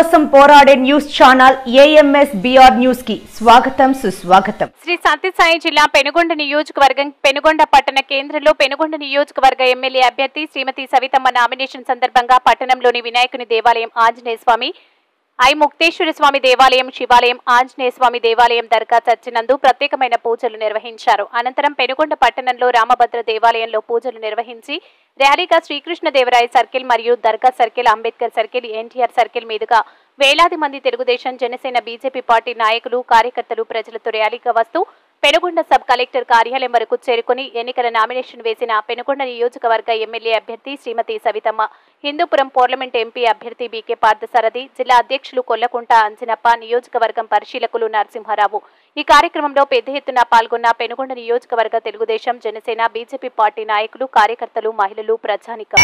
కోసం పోరాడే news channel AMS BR news కి స్వాగతం సుస్వాగతం. శ్రీ సత్యసాయి జిల్లా పెనుగొండ నియోజకవర్గం పెనుగొండ పట్టణ కేంద్రంలో పెనుగొండ నియోజకవర్గ ఎమ్మెల్యే అభ్యర్థి శ్రీమతి సవితమ్మ నామినేషన్ సందర్భంగా పట్టణంలోని వినాయకుని దేవాలయం, ఆంజనేయ స్వామి, ఐ ముక్తేశ్వర స్వామి దేవాలయం, శివాలయం, ఆంజనేయ స్వామి దేవాలయం, దర్గా చర్చి నందు ప్రత్యేకమైన పూజలు నిర్వహించారు. అనంతరం పెనుగొండ పట్టణంలో రామభద్ర దేవాలయంలో పూజలు నిర్వహించి ర్యాలీగా శ్రీకృష్ణదేవరాయ సర్కిల్ మరియు Dargah circle, Ambedkar circle, NTR circle మీదుగా వేలాది మంది తెలుగుదేశం, జనసేన, బీజేపీ పార్టీ నాయకులు, కార్యకర్తలు ప్రజలతో ర్యాలీగా వస్తూ పెనుగొండ సబ్ కలెక్టర్ కార్యాలయం వరకు చేరుకుని ఎన్నికల నామినేషన్ వేసిన పెనుగొండ నియోజకవర్గ ఎమ్మెల్యే అభ్యర్థి శ్రీమతి సవితమ్మ, హిందూపురం పార్లమెంట్ ఎంపీ అభ్యర్థి బీకే పార్థసారథి, జిల్లా అధ్యక్షులు కొల్లకుంట అంజనప్ప, నియోజకవర్గం పరిశీలకులు నరసింహారావు ఈ కార్యక్రమంలో పెద్ద ఎత్తున పాల్గొన్న పెనుగొండ నియోజకవర్గ తెలుగుదేశం, జనసేన, బీజేపీ పార్టీ నాయకులు, కార్యకర్తలు, మహిళలు, ప్రజానికం.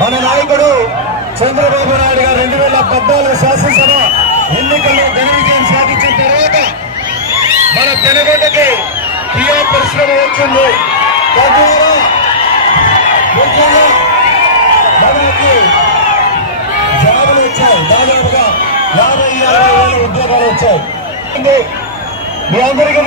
మన నాయకుడు చంద్రబాబు నాయుడు గారు 2014 శాసనసభ ఎన్నికల్లో ఘన విజయం సాధించిన తర్వాత మన పెనుగొండకి టీఆర్ పరిశ్రమ వచ్చింది. తద్వారా ముఖ్యంగా మనకి జాబులు వచ్చాయి. దాదాపుగా 50,000 ఉద్యోగాలు వచ్చాయి. మీ అందరికీ